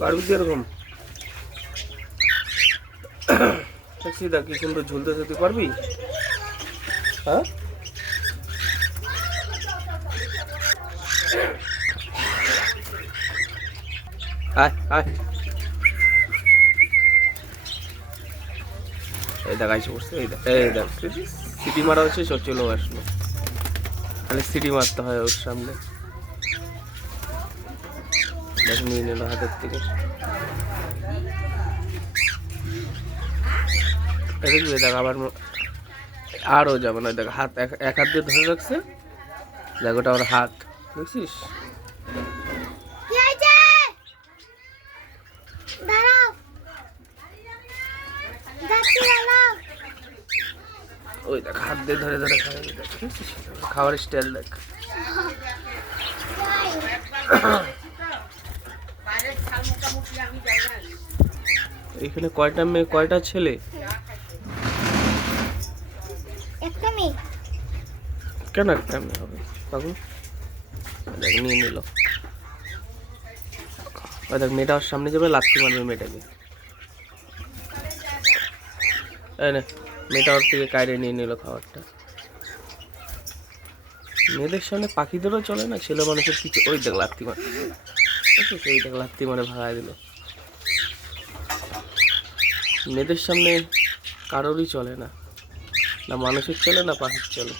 পারবি তো এরকম? সিধা কি সুন্দর ঝুলতেছে, তুই পারবি? হ্যাঁ, আয় আয়, এই দেখ আইসে পড়ছে, এই দেখ, এই দেখ সিটি মারা হচ্ছে, সব চলে আসলো। খালি সিটি মারতে হয় ওর সামনে। দেখ নিয়ে নিল হাতের থেকে, দেখবি দেখ আবার আরও যাবে না। দেখ হাত এক হাত দিয়ে ধরে রাখছে, দেখ ওটা ওর হাত, দেখছিস? ওই দেখ হাত দিয়ে ধরে ধরে খাওয়া, দেখছিস খাওয়ার স্টাইল দেখ। এখানে কয়টা মেয়ে কয়টা ছেলে? একটা মেয়ে। কেন একটা মেয়ে হবে পাগল? দেখ নিয়ে নিল, দেখ মেয়েটা ওর সামনে যাবে, লাথি মারবে মেয়েটাকে। এই না, মেয়েটা ওর থেকে কায়রে নিয়ে নিল খাবারটা। মেয়েদের সামনে পাখিদেরও চলে না, ছেলে মানুষের কিছু। ওই দেখ লাথি মারে, ওই দেখ লাথি মারে ভাগায় দিল। মেয়েদের সামনে কারোরই চলে না, না মানুষের চলে না পাখির চলে।